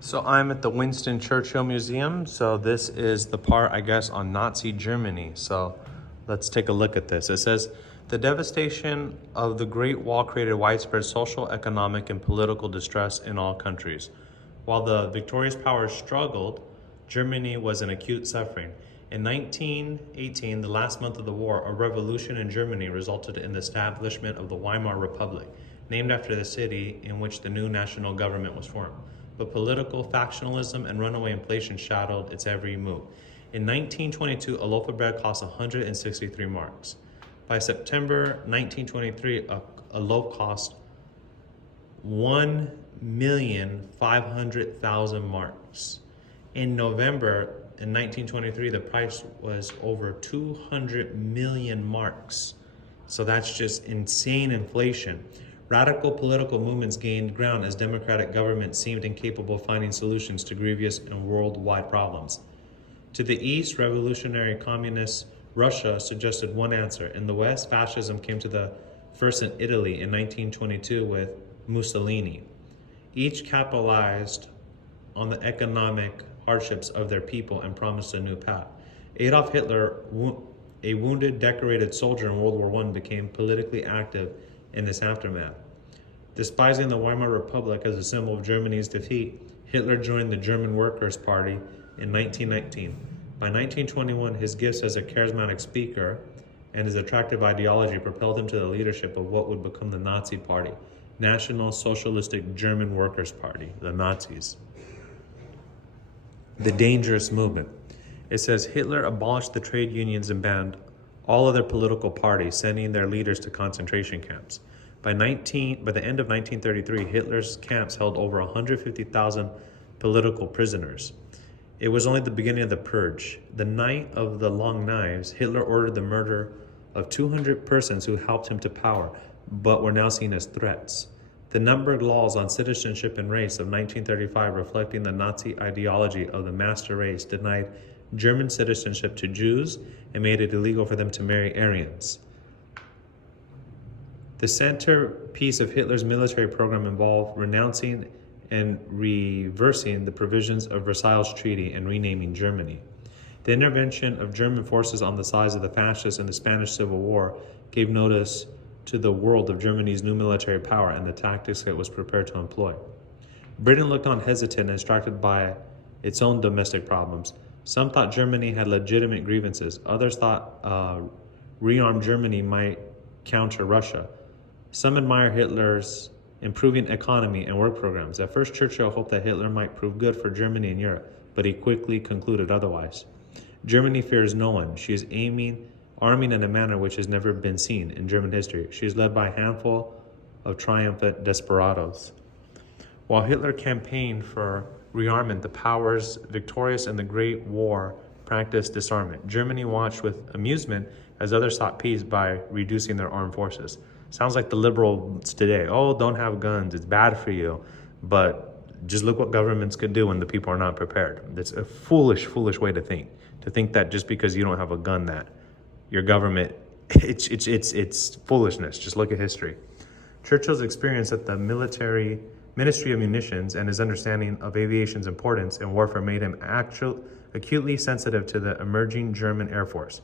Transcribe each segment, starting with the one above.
So I'm at the Winston Churchill Museum. So this is the part, I guess, on Nazi Germany. So let's take a look at this. It says, the devastation of the Great Wall created widespread social, economic, and political distress in all countries. While the victorious powers struggled, Germany was in acute suffering. In 1918, the last month of the war, a revolution in Germany resulted in the establishment of the Weimar Republic, named after the city in which the new national government was formed. But political factionalism and runaway inflation shadowed its every move. In 1922, a loaf of bread cost 163 marks. By September 1923, a loaf cost 1,500,000 marks. In November in 1923, the price was over 200 million marks. So that's just insane inflation. Radical political movements gained ground as democratic governments seemed incapable of finding solutions to grievous and worldwide problems. To the east, revolutionary communist Russia suggested one answer. In the west, fascism came to the first in Italy in 1922 with Mussolini. Each capitalized on the economic hardships of their people and promised a new path. Adolf Hitler, a wounded, decorated soldier in World War I, became politically active in this aftermath. Despising the Weimar Republic as a symbol of Germany's defeat, Hitler joined the German Workers' Party in 1919. By 1921, his gifts as a charismatic speaker and his attractive ideology propelled him to the leadership of what would become the Nazi Party, National Socialistic German Workers' Party, the Nazis. The dangerous movement. It says Hitler abolished the trade unions and banned all other political parties, sending their leaders to concentration camps. By the end of 1933, Hitler's camps held over 150,000 political prisoners. It was only the beginning of the purge. The night of the long knives, Hitler ordered the murder of 200 persons who helped him to power, but were now seen as threats. The Nuremberg laws on citizenship and race of 1935, reflecting the Nazi ideology of the master race, denied German citizenship to Jews and made it illegal for them to marry Aryans. The centerpiece of Hitler's military program involved renouncing and reversing the provisions of Versailles Treaty and renaming Germany. The intervention of German forces on the sides of the fascists in the Spanish Civil War gave notice to the world of Germany's new military power and the tactics it was prepared to employ. Britain looked on hesitant and distracted by its own domestic problems. Some thought Germany had legitimate grievances. Others thought rearmed Germany might counter Russia. Some admire Hitler's improving economy and work programs. At first, Churchill hoped that Hitler might prove good for Germany and Europe, but he quickly concluded otherwise. Germany fears no one. She is arming in a manner which has never been seen in German history. She is led by a handful of triumphant desperados. While Hitler campaigned for rearmament, the powers victorious in the Great War practiced disarmament. Germany watched with amusement as others sought peace by reducing their armed forces. Sounds like the liberals today. Oh, don't have guns, it's bad for you. But just look what governments could do when the people are not prepared. It's a foolish way to think. To think that just because you don't have a gun that your government, it's foolishness. Just look at history. Churchill's experience at the Ministry of Munitions and his understanding of aviation's importance in warfare made him acutely sensitive to the emerging German Air Force.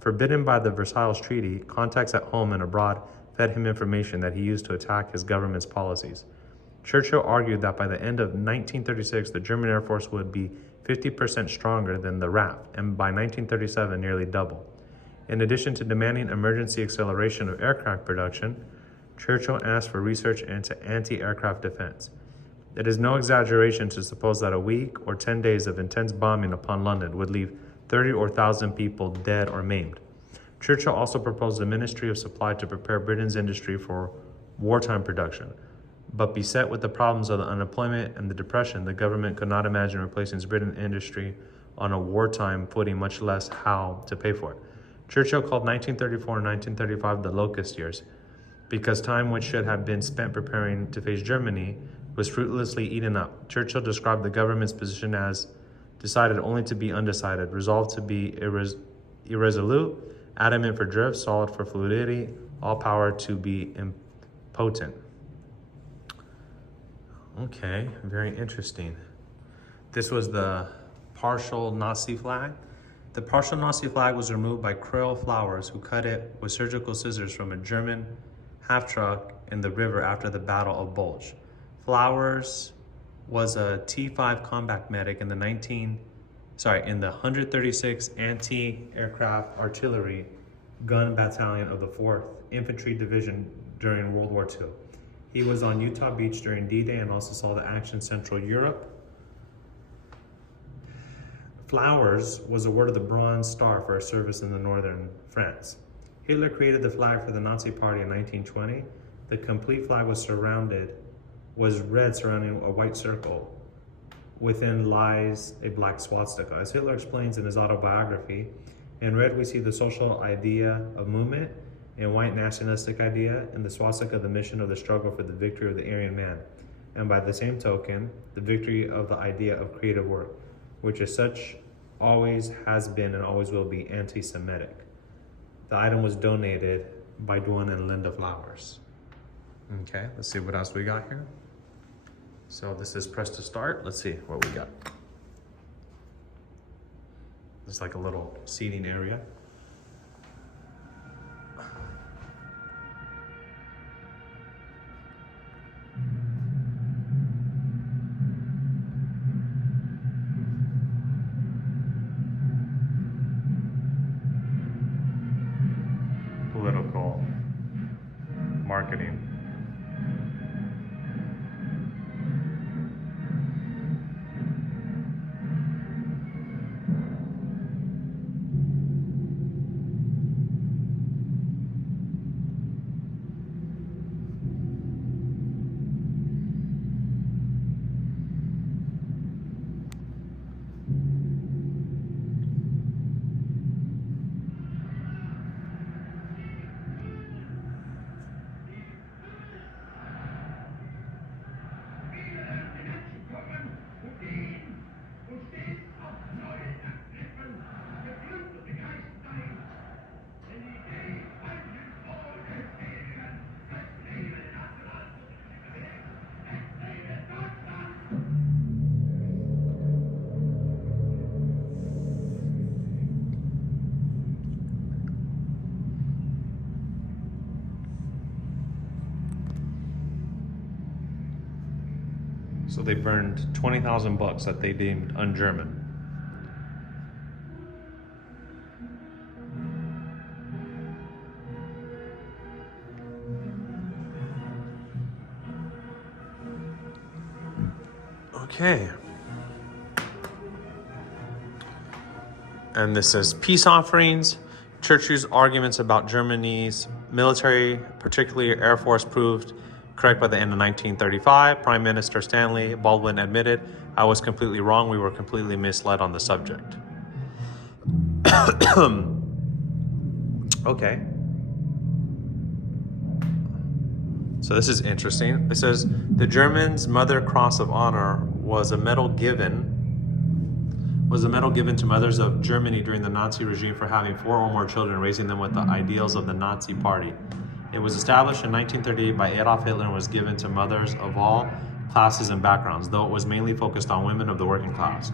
Forbidden by the Versailles Treaty, contacts at home and abroad fed him information that he used to attack his government's policies. Churchill argued that by the end of 1936, the German Air Force would be 50% stronger than the RAF, and by 1937, nearly double. In addition to demanding emergency acceleration of aircraft production, Churchill asked for research into anti-aircraft defense. It is no exaggeration to suppose that a week or 10 days of intense bombing upon London would leave 30 or 1,000 people dead or maimed. Churchill also proposed a Ministry of Supply to prepare Britain's industry for wartime production. But beset with the problems of the unemployment and the depression, the government could not imagine replacing its British industry on a wartime footing, much less how to pay for it. Churchill called 1934 and 1935 the locust years, because time which should have been spent preparing to face Germany was fruitlessly eaten up. Churchill described the government's position as decided only to be undecided, resolved to be irresolute, adamant for drift, solid for fluidity, all power to be impotent. Okay, very interesting. This was the partial Nazi flag. The partial Nazi flag was removed by Krill Flowers, who cut it with surgical scissors from a German half-truck in the river after the Battle of Bulge. Flowers was a T5 combat medic in the 136th Anti-Aircraft Artillery Gun Battalion of the 4th Infantry Division during World War II. He was on Utah Beach during D-Day and also saw the action in Central Europe. Flowers was awarded the Bronze Star for his service in the northern France. Hitler created the flag for the Nazi Party in 1920. The complete flag was red surrounding a white circle. Within lies a black swastika. As Hitler explains in his autobiography, in red we see the social idea of movement, in white nationalistic idea, and the swastika the mission of the struggle for the victory of the Aryan man, and by the same token, the victory of the idea of creative work, which as such always has been and always will be anti-Semitic. The item was donated by Dwan and Linda Flowers. Okay, let's see what else we got here. So this is press to start. Let's see what we got. It's like a little seating area. Political marketing. So they burned 20,000 books that they deemed un-German. Okay. And this is peace offerings. Churchill's arguments about Germany's military, particularly Air Force, proved correct by the end of 1935. Prime Minister Stanley Baldwin admitted, "I was completely wrong. We were completely misled on the subject." Okay. So this is interesting. It says, the Germans' Mother Cross of Honor was a medal given to mothers of Germany during the Nazi regime for having 4 or more children, raising them with the ideals of the Nazi Party. It was established in 1938 by Adolf Hitler and was given to mothers of all classes and backgrounds, though it was mainly focused on women of the working class.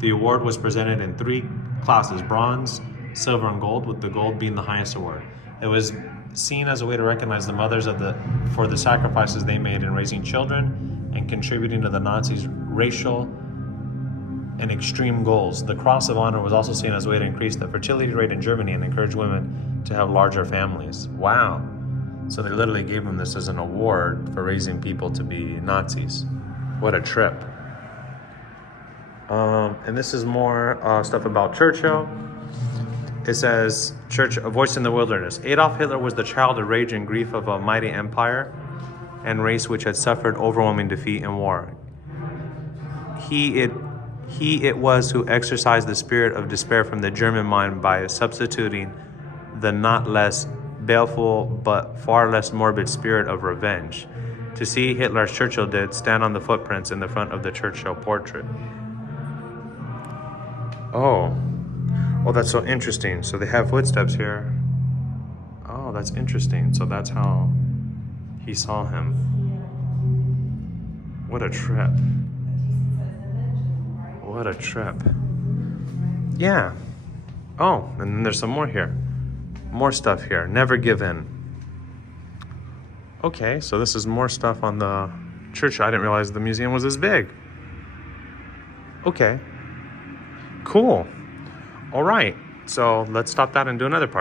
The award was presented in 3 classes: bronze, silver, and gold, with the gold being the highest award. It was seen as a way to recognize the mothers for the sacrifices they made in raising children and contributing to the Nazis' racial and extreme goals. The Cross of Honor was also seen as a way to increase the fertility rate in Germany and encourage women to have larger families. Wow. So they literally gave them this as an award for raising people to be Nazis. What a trip. And this is more stuff about Churchill. It says, A Voice in the Wilderness. Adolf Hitler was the child of rage and grief of a mighty empire and race which had suffered overwhelming defeat in war. He it was who exorcised the spirit of despair from the German mind by substituting the not less baleful but far less morbid spirit of revenge. To see Hitler, as Churchill did, stand on the footprints in the front of the Churchill portrait. Oh, that's so interesting. So they have footsteps here. Oh, that's interesting. So that's how he saw him. What a trip. What a trip. Yeah. Oh, and then there's some more here. More stuff here. Never give in. Okay, so this is more stuff on the church. I didn't realize the museum was this big. Okay. Cool. All right. So let's stop that and do another part.